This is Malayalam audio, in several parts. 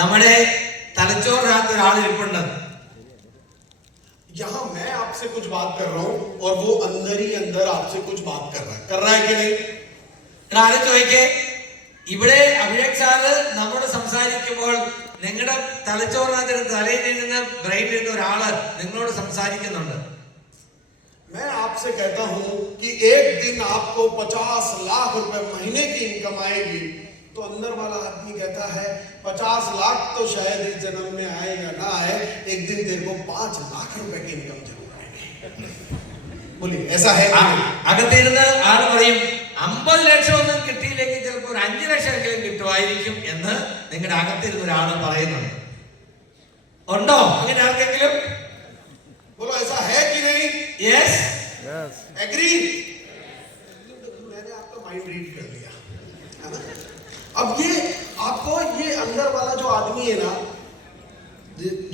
നമ്മുടെ തലച്ചോറിനകത്ത് ഒരാൾ ഇരിപ്പുണ്ട്. यहाँ मैं आपसे कुछ बात कर रहा हूं और वो अंदर ही अंदर आपसे कुछ बात कर रहा है कि नहीं? ആരും ചോദിക്കേ, ഇവിടെ അഭിഷേക് സാറ് നമ്മോട് സംസാരിക്കുമ്പോൾ നിങ്ങളുടെ തലച്ചോറിനകത്ത് തലയിൽ നിന്ന് ബ്രെയിനിൽ നിന്ന് ഒരാള് നിങ്ങളോട് സംസാരിക്കുന്നുണ്ട്. मैं आपसे कहता हूं कि एक दिन आपको 50 लाख रुपए महीने की इनकम आएगी, तो अंदर वाला आदमी कहता है 50 लाख तो शायद इस जन्म में आए या ना आए, एक दिन तेरे को 5 लाख रुपए की इनकम जरूर आएगी. बोलिए ऐसा है? അകത്തിരുന്ന് ആള് പറയും 50 ലക്ഷം ഒന്നും കിട്ടിയില്ലെങ്കിൽ ചിലപ്പോൾ ഒരു 5 ലക്ഷം എങ്കിലും കിട്ടുമായിരിക്കും എന്ന് നിങ്ങളുടെ അകത്തിരുന്ന് ഒരാള് പറയുന്നുണ്ട്. ഉണ്ടോ അങ്ങനെ ആർക്കെങ്കിലും? बोलो ऐसा है कि नहीं? Yes, agree? मैंने आपका माइंड रीड कर लिया, है ना? अब ये आपको ये अंदर वाला जो आदमी है ना,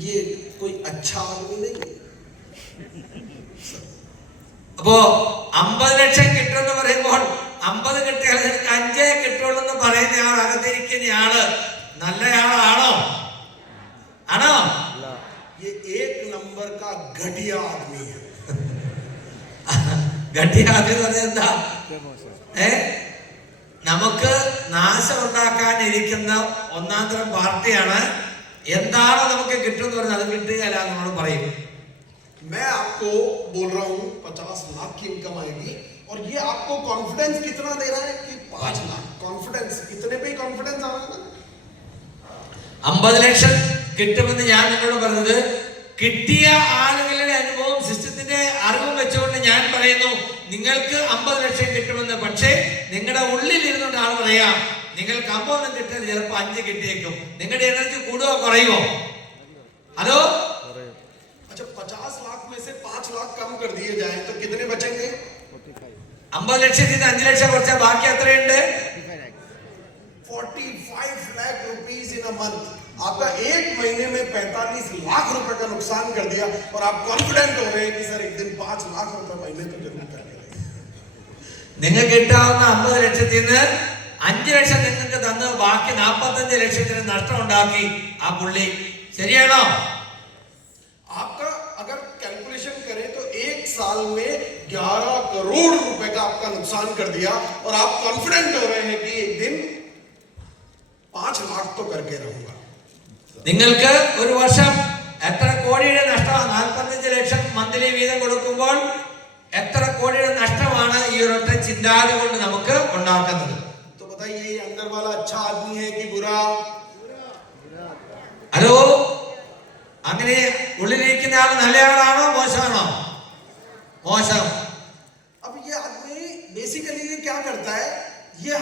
ये कोई अच्छा आदमी नहीं है. അപ്പോ 50 ലക്ഷം കിട്ടുമെന്ന് പറയുമ്പോൾ 50 കിട്ടിയാൽ 5 കിട്ടുള്ളൂ എന്ന് പറയുന്ന ആൾ അകത്തിരിക്കുന്ന ആള് നല്ലയാളാണോ? ആണോ? ये एक नंबर का घटिया आदमी है. घटिया आदमी എന്താ? നമുക്ക് നാശം ഉണ്ടാക്കാനിരിക്കുന്ന ഒന്നാം തരം പാർട്ടിയാണ്. എന്താണോ നമുക്ക് കിട്ടുമെന്ന് പറഞ്ഞാൽ അത് കിട്ടുകയല്ല നമ്മൾ പറയും. मैं आपको बोल रहा हूँ 50 लाख की इनकम आएगी, और ये आपको कॉन्फिडेंस कितना दे रहा है कि 5 लाख. कॉन्फिडेंस इतने पे ही कॉन्फिडेंस आ रहा है ना. 50 ലക്ഷം കിട്ടുമെന്ന് ഞാൻ നിങ്ങളോട് പറഞ്ഞത് കിട്ടിയ ആളുകളുടെ അനുഭവം സിസ്റ്റത്തിന്റെ അറിവും വെച്ചുകൊണ്ട് ഞാൻ പറയുന്നു നിങ്ങൾക്ക് 50 ലക്ഷം കിട്ടുമെന്ന്. പക്ഷേ നിങ്ങളുടെ ഉള്ളിൽ ഇരുന്നുകൊണ്ട് ആൾ പറയാം നിങ്ങൾക്ക് 50 കിട്ടിയാൽ ചിലപ്പോൾ 5 കിട്ടിയേക്കും. നിങ്ങളുടെ എനർജി കൂടുവോ കുറയുമോ? അതോ अच्छा 50 लाख में से 5 लाख कम कर दिए जाए तो कितने बचेंगे? 50 ലക്ഷത്തിൽ 5 ലക്ഷം കുറച്ചാൽ ബാക്കി എത്രയുണ്ട്? 45 lakh rupees in a month. आपका एक महीने में 45 लाख रुपए का नुकसान कर दिया, और आप कॉन्फिडेंट हो रहे हैं कि सर एक दिन 5 लाख रुपए महीने तो जरूर करेंगे. നിങ്ങൾക്ക് കിട്ടാവുന്ന 50 ലക്ഷത്തിൽ നിന്ന് 5 ലക്ഷം നിങ്ങൾക്ക് തന്ന് ബാക്കി 45 ലക്ഷത്തിന് നഷ്ടം ഉണ്ടാക്കി ആ പുള്ളി. ശരിയാണോ? आपका अगर कैलकुलेशन करें तो एक साल में 11 करोड़ रुपए का आपका नुकसान कर दिया, और आप कॉन्फिडेंट हो रहे हैं कि एक दिन 5 लाख तो करके रहूंगा. നിങ്ങൾക്ക് ഒരു വർഷം എത്ര കോടിയുടെ നഷ്ടമാണ്? 45 ലക്ഷം മന്ത്ലി വീതം കൊടുക്കുമ്പോൾ എത്ര കോടിയുടെ നഷ്ടമാണ് ഈ ഒരൊറ്റ ചിന്താഗതി കൊണ്ട് നമുക്ക് ഉണ്ടാക്കുന്നത്? तो बताइए ये अंदर वाला अच्छा आदमी है कि बुरा? ഹലോ, അങ്ങനെ ഉള്ളിലിരിക്കുന്ന ആൾ നല്ലയാളാണോ മോശമാണോ? മോശം. अब ये आदमी बेसिकली ये क्या करता है, ये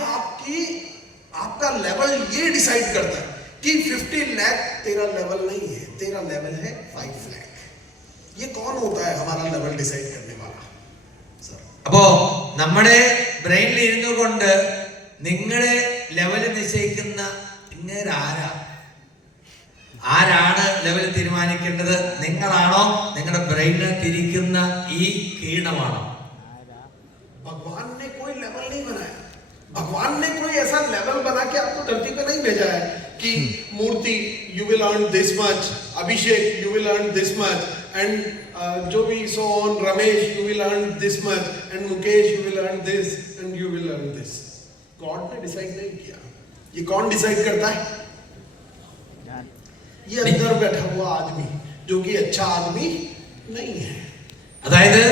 आपका लेवल ये डिसाइड करता है कि 50 लाख तेरा लेवल नहीं है, तेरा लेवल है 5 लाख. ये कौन होता है हमारा लेवल डिसाइड करने वाला? सर അപ്പോ നമ്മുടെ ബ്രെയിനിൽ ഇരുന്നു കൊണ്ട് നിങ്ങളുടെ ലെവൽ നിശ്ചയിക്കുന്ന ഇങ്ങനെ ആരാണ് ലെവൽ തീരുമാനിക്കേണ്ടത്? നിങ്ങളാണോ? നിങ്ങളുടെ ബ്രെയിനിനെ തിരിക്കുന്ന ഈ കീടമാണോ? भगवान ने कोई लेवल नहीं बनाया. भगवान ने कोई ऐसा लेवल बना के आपको धरती पे नहीं भेजा है कि Murthy you will earn this much, Abhishek you will earn this much, and जो भी so on, Ramesh you will earn this much, and Mukesh you will earn this, and you will earn this. God ने डिसाइड नहीं किया. ये कौन डिसाइड करता है? ये अंदर बैठा हुआ आदमी जो कि अच्छा आदमी नहीं है. അതായത്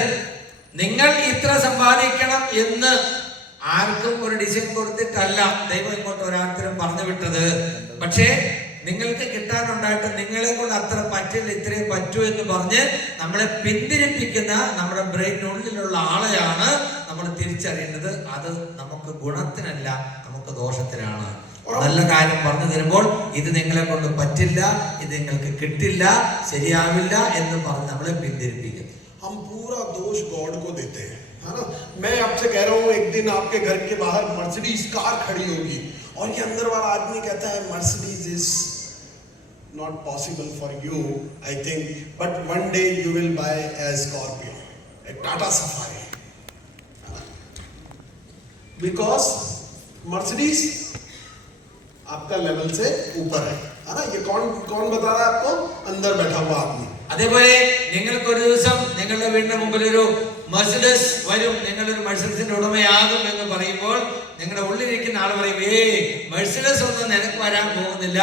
നിങ്ങൾ ഇത്ര സമ്പാദിക്കണം എന്ന് ആർക്കും ഒരു ഡിസിഷൻ കൊടുത്തിട്ടല്ല ദൈവം ഇങ്ങോട്ട് ഒരാൾക്കും പറഞ്ഞു വിട്ടത്. പക്ഷേ നിങ്ങൾക്ക് കിട്ടാനുണ്ടായിട്ട് നിങ്ങളെ കൊണ്ട് അത്ര പറ്റില്ല, ഇത്രേ പറ്റൂ എന്ന് പറഞ്ഞ് നമ്മളെ പിന്തിരിപ്പിക്കുന്ന നമ്മുടെ ബ്രെയിനുള്ളിലുള്ള ആളെയാണ് നമ്മൾ തിരിച്ചറിയേണ്ടത്. അത് നമുക്ക് ഗുണത്തിനല്ല, നമുക്ക് ദോഷത്തിനാണ്. നല്ല കാര്യം പറഞ്ഞു തരുമ്പോൾ ഇത് നിങ്ങളെ കൊണ്ട് പറ്റില്ല, ഇത് നിങ്ങൾക്ക് കിട്ടില്ല, ശരിയാവില്ല എന്ന് പറഞ്ഞ് നമ്മളെ പിന്തിരിപ്പിക്കും. हम पूरा दोष गॉड को देते हैं, है ना. मैं आपसे कह रहा हूँ एक दिन आपके घर के बाहर मर्सिडीज कार खड़ी होगी, और ये अंदर वाला आदमी कहता है Mercedes is not possible for you I think, but one day you will buy A Scorpio, A Tata safari, because Mercedes आपका लेवल से ऊपर है. है ना? ये कौन बता रहा है आपको? अंदर बैठा हुआ आदमी। അതേപോലെ നിങ്ങൾക്ക് ഒരു ദിവസം നിങ്ങളുടെ വീടിന്റെ മുമ്പിൽ ഒരു മെർസിഡസ് വരും, നിങ്ങളൊരു മെർസിഡസിന്റെ ഉടമയാകും എന്ന് പറയുമ്പോൾ നിങ്ങളുടെ ഉള്ളിലിരിക്കുന്ന ആൾ പറയും, മെർസിഡസ് ഒന്നും നിനക്ക് വരാൻ പോകുന്നില്ല,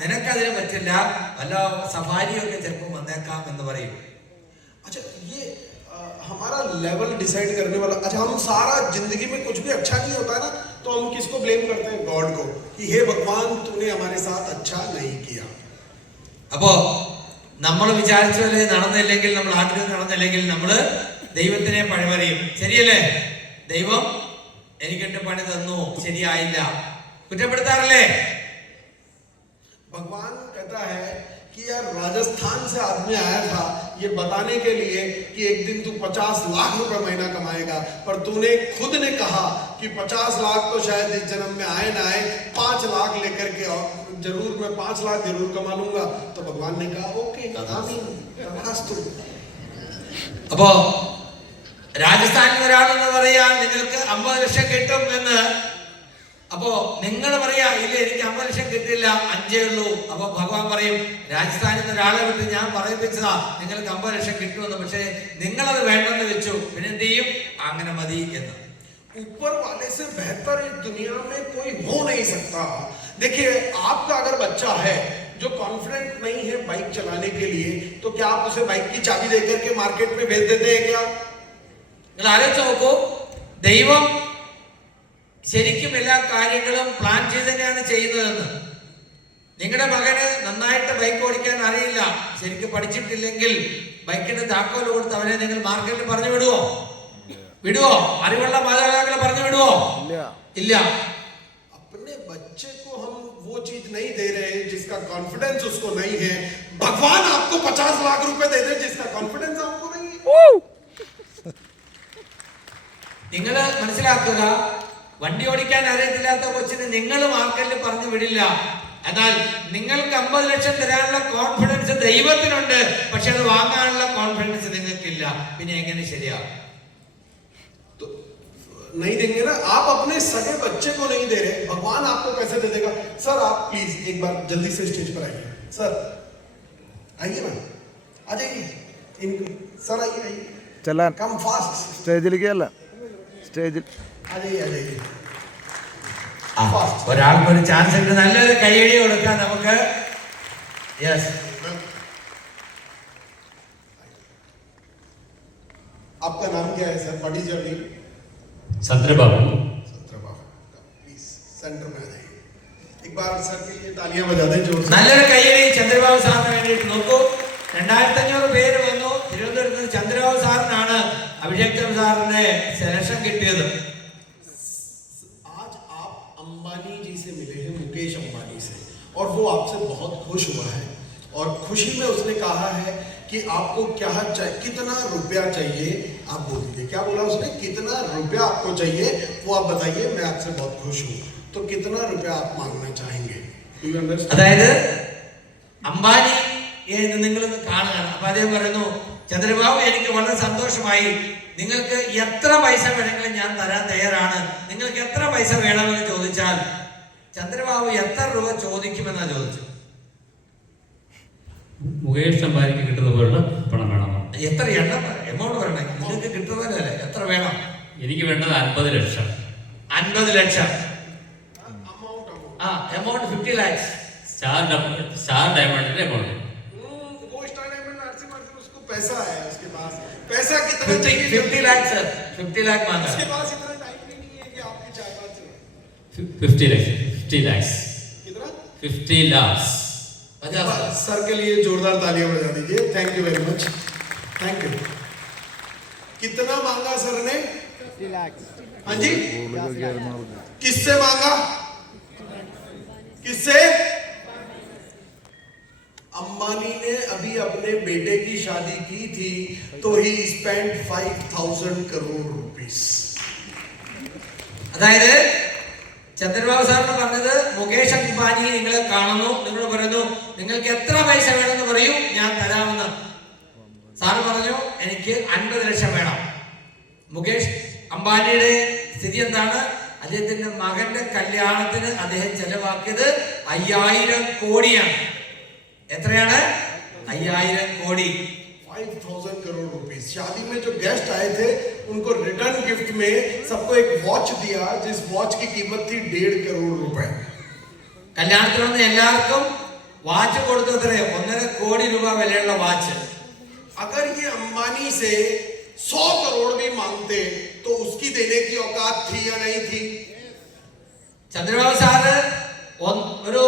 നിനക്കതിന് പറ്റില്ല, വല്ല സഫാരിയൊക്കെ ചിലപ്പോൾ വന്നേക്കാം എന്ന് പറയും. अच्छा, ये हमारा लेवल डिसाइड करने वाला। अच्छा, हम सारा जिंदगी में कुछ भी अच्छा नहीं होता है ना, तो हम किसको ब्लेम करते हैं? गॉड को, कि हे भगवान तूने हमारे साथ अच्छा नहीं किया। അപ്പോ നമ്മൾ വിചാരിച്ച പോലെ നടന്നില്ലെങ്കിൽ, നമ്മൾ ആഗ്രഹം നടന്നില്ലെങ്കിൽ നമ്മൾ ദൈവത്തിനെ പഴിമറിയും. ശരിയല്ലേ? ദൈവം എനിക്കെട്ട് പണി തന്നു, ശരിയായില്ല, കുറ്റപ്പെടുത്താറില്ലേ? भगवान कहता है कि यार राजस्थान से आदमी आया था ये बताने के लिए कि एक दिन तू 50 लाख रुपए महीना कमाएगा, पर तूने खुद ने कहा कि 50 लाख तो शायद इस जन्म में आए ना आए, 5 लाख लेकर के और जरूर मैं 5 लाख जरूर कमा लूंगा। तो भगवान ने कहा ओके, आमीन, तथास्तु। അപ്പോ രാജസ്ഥാനിൽ ഒരാളെന്ന് പറയാ നിങ്ങൾക്ക് 50 ലക്ഷം കിട്ടും എന്ന്. അപ്പോ നിങ്ങൾ പറയാ ഇല്ല എനിക്ക് 50 ലക്ഷം കിട്ടില്ല, 5 ഉള്ളൂ. അപ്പൊ ഭഗവാൻ പറയും, രാജസ്ഥാനിൽ നിന്ന് ഒരാളെ വിട്ട് ഞാൻ പറയിപ്പിച്ചതാ നിങ്ങൾക്ക് 50 ലക്ഷം കിട്ടുമെന്ന്, പക്ഷേ നിങ്ങളത് വേണ്ടെന്ന് വെച്ചു, പിന്നെ എന്ത് ചെയ്യും? അങ്ങനെ മതി എന്ന്. ऊपर वाले से बेहतर इस दुनिया में कोई हो नहीं सकता। देखिए, आपका अगर बच्चा है जो कॉन्फिडेंट नहीं है बाइक चलाने के लिए, तो क्या आप उसे बाइक की चाबी देकर के मार्केट में भेज देते हैं क्या? നിങ്ങൾ ആലോചിച്ച് നോക്കൂ, ദൈവം ശരിക്കും എല്ലാ കാര്യങ്ങളും പ്ലാൻ ചെയ്ത് തന്നെയാണ് ചെയ്യുന്നതെന്ന്. നിങ്ങളുടെ മകന് നന്നായിട്ട് ബൈക്ക് ഓടിക്കാൻ അറിയില്ല, ശരിക്കും പഠിച്ചിട്ടില്ലെങ്കിൽ ബൈക്കിന്റെ താക്കോൽ കൊടുത്ത് അവനെ നിങ്ങൾ മാർക്കറ്റിൽ പറഞ്ഞു വിടുവോ? അറിവുള്ള മാതാപിതാക്കളെ പറഞ്ഞു വിടുവോ? ഇല്ല. अपने बच्चे को हम वो चीज नहीं दे रहे जिसका कॉन्फिडेंस उसको नहीं है। भगवान आपको 50 लाख रुपए दे दे जिसका कॉन्फिडेंस आपको नहीं है। നിങ്ങൾ മനസ്സിലാക്കുക, വണ്ടി ഓടിക്കാൻ അറിയത്തില്ലാത്ത കൊച്ചിന് നിങ്ങൾ മാർക്കറ്റിൽ പറഞ്ഞു വിടില്ല. എന്നാൽ നിങ്ങൾക്ക് 50 ലക്ഷം തരാനുള്ള കോൺഫിഡൻസ് ദൈവത്തിനുണ്ട്, പക്ഷെ അത് വാങ്ങാനുള്ള കോൺഫിഡൻസ് നിങ്ങൾക്കില്ല. പിന്നെ എങ്ങനെ ശരിയാകും? तो नहीं देंगे ना, आप अपने सगे बच्चे को नहीं दे रहे, भगवान आपको कैसे दे देगा? सर आप प्लीज एक बार जल्दी से स्टेज पर आइए। सर आइए, मैम आ जाइए। सर आइए चला कम फास्ट। സ്റ്റേജിലേക്ക് അല്ല, സ്റ്റേജിൽ आ जाइए। ഒരാൾക്ക് ഒരു ചാൻസ് ഉണ്ട്, നല്ലൊരു കൈയടി കൊടുക്കാൻ നമുക്ക്. യെസ്, आपका नाम क्या है sir? What is your name? Chandrababu. Chandrababu, please centre में आ जाइए। एक बार सर के लिए तालियां बजा दें जोर से। നല്ലൊരു കൈയടി ചന്ദ്രബാബു സാറിന് വേണ്ടിയിട്ട്. നോക്കൂ, 2500 പേര് വന്നു. തിരുവനന്തപുരത്ത് നിന്ന് ചന്ദ്രബാബു സാറിനാണ് അഭിഷേക് സാറിന്റെ സെലക്ഷൻ കിട്ടിയത്. आज आप अंबानी जी से मिले हैं, मुकेश अंबानी से, और वो आपसे बहुत खुश हुआ है, और खुशी में उसने कहा है कि आपको क्या चाहिए, कितना रुपया चाहिए आप बोल दीजिए। क्या बोला उसने? कितना रुपया आपको चाहिए वो आप बताइए, मैं आपसे बहुत खुश हूँ। तो कितना रुपया आप मांगना चाहेंगे? Do you understand? അതായത് അംബാനി നിങ്ങളൊന്ന് കാണുകയാണ്. അപ്പൊ അദ്ദേഹം പറയുന്നു, ചന്ദ്രബാബു എനിക്ക് വളരെ സന്തോഷമായി, നിങ്ങൾക്ക് എത്ര പൈസ വേണമെങ്കിലും ഞാൻ തരാൻ തയ്യാറാണ്, നിങ്ങൾക്ക് എത്ര പൈസ വേണമെന്ന് ചോദിച്ചാൽ ചന്ദ്രബാബു എത്ര രൂപ ചോദിക്കുമെന്നാ ചോദിച്ചു. മുകേഷ് അംബാനിക്ക് കിട്ടുന്ന പോലുള്ള പണം വേണം. എത്ര എണ്ണം എമൗണ്ട് പറയണേ? നിങ്ങൾക്ക് കിട്ടുന്നതല്ലേ, എത്ര വേണം? എനിക്ക് വേണ്ടത് 50 ലക്ഷം. 50 ലക്ഷം. Amount 50 lakhs. സ്റ്റാർ ഡയമണ്ടിന്റെ എമൗണ്ട്. वो स्टार डायमंड आरसी मार्जिन, उसको पैसा है उसके पास। पैसा कितना 50 lakhs सर, 50 लाख मांगा. उसके पास इतना टाइम नहीं है कि आपकी चाय बात चले। 50 lakhs. कितना? 50 lakhs. सर के लिए जोरदार तालियां बजा दीजिए। Thank you very much, thank you. कितना मांगा सर ने? 50 लाख। हाँ जी, किससे मांगा? किससे? अंबानी ने अभी अपने बेटे की शादी की थी तो ही स्पेंड 5,000 करोड़ रुपीस। അതായത് ചന്ദ്രബാബു സാറിന് പറഞ്ഞത്, മുകേഷ് അംബാനി നിങ്ങളെ കാണുന്നു, നിങ്ങൾ പറയുന്നു നിങ്ങൾക്ക് എത്ര പൈസ വേണമെന്ന് പറയൂ, ഞാൻ തരാമെന്ന്. സാറ് പറഞ്ഞു എനിക്ക് 50 ലക്ഷം വേണം. മുകേഷ് അംബാനിയുടെ സ്ഥിതി എന്താണ്? അദ്ദേഹത്തിന്റെ മകന്റെ കല്യാണത്തിന് അദ്ദേഹം ചെലവാക്കിയത് 5000 കോടിയാണ്. എത്രയാണ്? 5000 കോടി. 5000 करोड़ रुपीस. शादी में जो गेस्ट आए थे उनको रिटर्न गिफ्ट में सबको एक वॉच दिया जिस वॉच की कीमत थी 1.5 करोड़ रुपए. കല്യാണത്തിന് വന്ന എല്ലാവർക്കും വാച്ച് കൊടുത്തു. എത്രയോ? 1.5 കോടി രൂപ വിലയുള്ള വാച്ച്. अगर ये अंबानी से 100 करोड़ भी मांगते तो उसकी देने की औकात थी या नहीं थी? ചന്ദ്രബാബു സാറ് ഒരു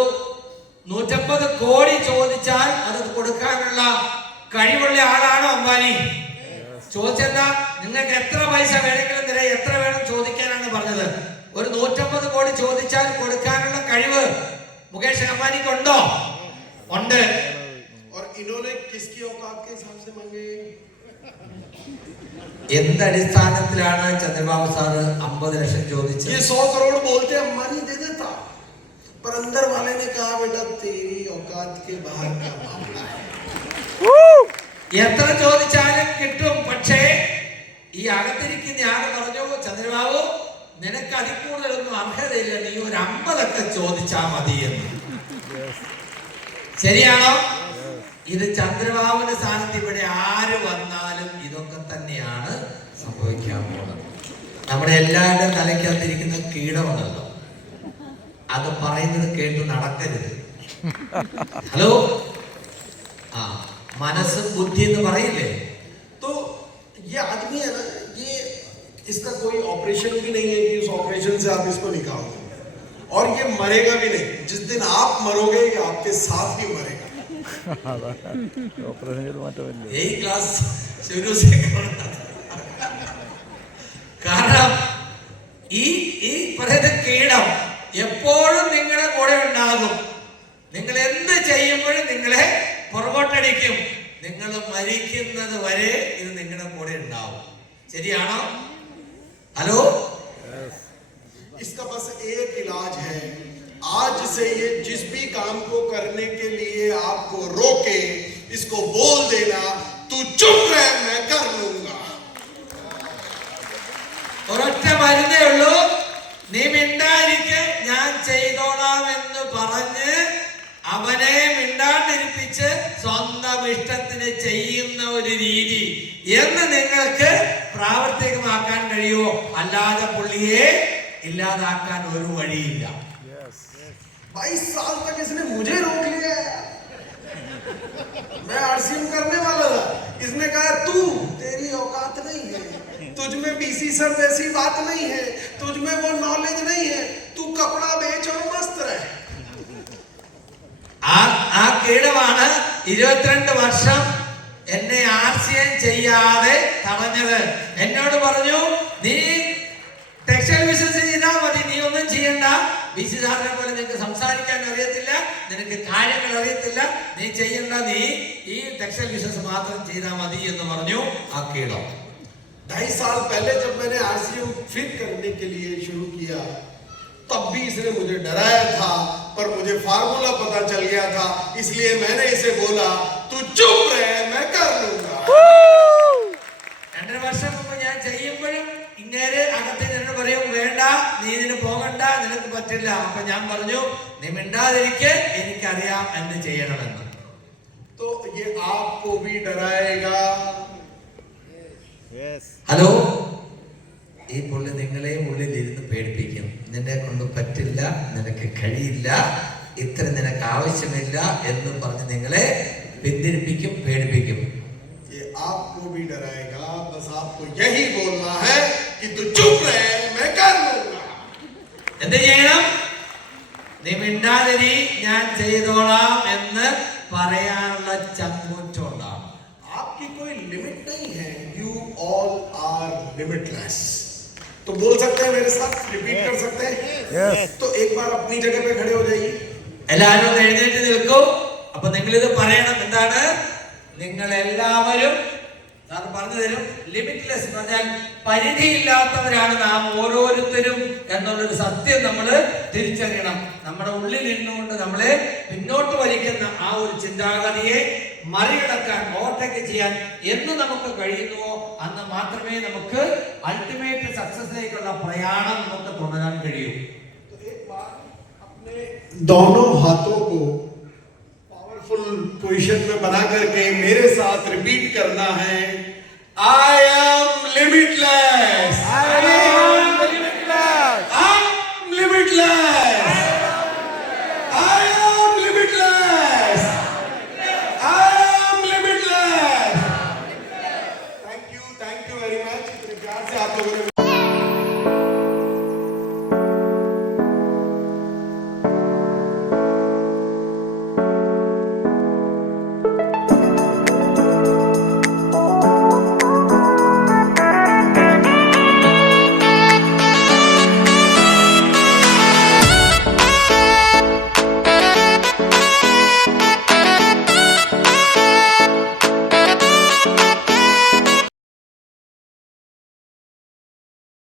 150 കോടി ചോദിച്ചാൽ അത് കൊടുക്കാനുള്ള കഴിവുള്ള ആളാണോ അംബാനി? ചോദിച്ചെന്താ? നിങ്ങൾക്ക് എത്ര പൈസ വേണമെങ്കിലും തരാം, എത്ര വേണം ചോദിക്കാനാണ് പറഞ്ഞത്. ഒരു 150 കോടി ചോദിച്ചാൽ കൊടുക്കാനുള്ള കഴിവ് മുകേഷ് അംബാനിക്ക് ഉണ്ടോ? ഉണ്ട്. और इन्होंने किसकी औकात के हिसाब से मांगे? എന്ത് അടിസ്ഥാനത്തിലാണ് ചന്ദ്രബാബു സാറ് 50 ലക്ഷം ചോദിച്ചത്? ये 100 करोड़ बोलते अंबानी दे देता, पर अंदर वाले ने कहा बेटा तेरी औकात के बाहर का मामला है. എത്ര ചോദിച്ചാലും കിട്ടും. പക്ഷേ ഈ അകത്തിരിക്കുന്ന ആള് പറഞ്ഞു, ചന്ദ്രബാബു നിനക്ക് അതിൽ കൂടുതലൊന്നും അർഹതയില്ല, നീ ഒരു 50 ചോദിച്ചാ മതി എന്ന്. ശരിയാണോ? ഇത് ചന്ദ്രബാബുവിന്റെ സ്ഥാനത്ത് ഇവിടെ ആര് വന്നാലും ഇതൊക്കെ തന്നെയാണ് സംഭവിക്കാൻ പോകുന്നത്. നമ്മുടെ എല്ലാവരുടെയും തലയ്ക്കകത്തിരിക്കുന്ന കീടമുണ്ടല്ലോ, അത് പറയുന്നത് കേട്ട് നടക്കരുത്. ഹലോ, ആ മനസ്സ് ബുദ്ധി എന്ന് പറയില്ലേ? तो ये आदमी है ना, ये इसका कोई ऑपरेशन भी नहीं है कि उस ऑपरेशन से आप इसको निकाल दो, और ये मरेगा भी नहीं. जिस दिन आप मरोगे ये आपके साथ ही मरेगा. ഓപ്പറേഷൻ ചെയ്ത് മാറ്റമില്ല. ഈ ക്ലാസ് ശുരു സേ കാരണം ഈ പറയുന്ന കീടം എപ്പോഴും നിങ്ങളുടെ കൂടെ ഉണ്ടാകും. നിങ്ങൾ എന്ത് ചെയ്യുമ്പോഴും നിങ്ങളെ പുറകോട്ടടിക്കും. നിങ്ങൾ മരിക്കുന്നത് വരെ ഇത് നിങ്ങളുടെ കൂടെ ഉണ്ടാവും. ശരിയാണോ? ഹലോ, इसका बस एक इलाज है. आज से ये जिस भी काम को करने के लिए आपको रोके, इसको बोल देना तू चुप रह मैं कर लूंगा. ഒരൊറ്റ മരുന്നേ ഉള്ളൂ, നീ മിണ്ടാതിരിക്കെ ഞാൻ ചെയ്തോളാം എന്ന് പറഞ്ഞ് അവനെ മിണ്ടാണ്ടിരിപ്പിച്ച് സ്വന്തം ഇഷ്ടത്തിന് ചെയ്യുന്ന ഒരു രീതി എന്ന് നിങ്ങൾക്ക് പ്രാവർത്തികമാക്കാൻ കഴിയുമോ? അല്ലാതെ പുള്ളിയെ ഇല്ലാതാക്കാൻ ഒരു വഴിയില്ല. 22 साल तक इसने मुझे रोक लिया है. मैं आरसीएम करने वाला था, इसने कहा तू तेरी औकात नहीं है, तुझ में बीसी सर जैसी बात नहीं है, तुझ में वो नॉलेज नहीं है, तू कपड़ा बेच और मस्त रह. ആ കീടമാണ് 22 വർഷം എന്നെ ആർസിയം ചെയ്യാതെ തടഞ്ഞത്. എന്നോട് പറഞ്ഞു, നീ ടെക്സ്റ്റൈൽ ബിസിനസ് ചെയ്താൽ മതി, നീ ഒന്നും ചെയ്യണ്ട. ബിസി സാറിനെ പോലെ നിനക്ക് സംസാരിക്കാൻ അറിയത്തില്ല, നിനക്ക് കാര്യങ്ങൾ അറിയത്തില്ല, നീ ചെയ്യണ്ട, നീ ഈ ടെക്സ്റ്റൈൽ ബിസിനസ് മാത്രം ചെയ്താൽ മതി എന്ന് പറഞ്ഞു ആ കീടം. 2.5 साल पहले जब मैंने आरसीएम फिट करने के लिए शुरू किया तब भी इसने मुझे डराया था, पर मुझे फार्मूला पता चल गया था, इसलिए मैंने इसे बोला तू चुप रह मैं कर लूंगा. 2.5 വർഷം മുമ്പ് ഞാൻ ചെയ്യുമ്പോഴും ഇങ്ങേര് അകത്ത് നിന്ന് പറയും, വേണ്ട നീ ഇതിന് പോകണ്ട, നിനക്ക് പറ്റില്ല. അപ്പൊ ഞാൻ പറഞ്ഞു, നീ മിണ്ടാതിരിക്കെ, എനിക്കറിയാം എന്ത് ചെയ്യണമെന്ന്. तो ये आपको भी डराएगा. ഹലോ, ഈ പുള്ളി നിങ്ങളെ ഉള്ളിലിരുന്ന് പേടിപ്പിക്കും. നിന്നെ കൊണ്ട് പറ്റില്ല, നിനക്ക് കഴിയില്ല, ഇത്ര നിനക്ക് ആവശ്യമില്ല എന്ന് പറഞ്ഞ് നിങ്ങളെ പിന്തിരിപ്പിക്കും, പേടിപ്പിക്കും. ये आपको भी डराएगा. बस आपको यही बोलना है कि तू चुप रह मैं कर लूंगा. എന്ത് ചെയ്യണം? നീ മിണ്ടാതിരി, ഞാൻ ചെയ്തോളാം എന്ന് പറയാനുള്ള ചങ്കൂറ്റുണ്ടാവും. आपकी कोई लिमिट नहीं है. You all are limitless. तो बोल सकते हैं मेरे साथ, रिपीट कर सकते हैं. Yes. तो एक बार अपनी जगह पे खड़े हो जाइए. എല്ലാവരും ഒന്ന് എഴുന്നേറ്റ് നിൽക്കൂ. അപ്പൊ നിങ്ങൾ ഇത് പറയണം. എന്താണ്? നിങ്ങൾ എല്ലാവരും സാർ പറഞ്ഞു തരും. ലിമിറ്റ്ലെസ് എന്ന് പറഞ്ഞാൽ പരിധിയില്ലാത്തവരാണ് നാം ഓരോരുത്തരും എന്നുള്ളൊരു സത്യം നമ്മൾ തിരിച്ചറിയണം. നമ്മുടെ ഉള്ളിൽ നിന്നുകൊണ്ട് നമ്മളെ പിന്നോട്ട് വലിക്കുന്ന ആ ഒരു ചിന്താഗതിയെ മറികടക്കാൻ, ഓവർടേക്ക് ചെയ്യാൻ എന്ന് നമുക്ക് കഴിയുന്നുവോ അന്ന് മാത്രമേ നമുക്ക് അൾട്ടിമേറ്റ് സക്സസിലേക്കുള്ള പ്രയാണം നമുക്ക് തുടരാൻ കഴിയൂ. तो एक बार अपने दोनों हाथों को पावर फुल पोजीशन में बना करके मेरे साथ रिपीट करना है, आई एम लिमिटलेस।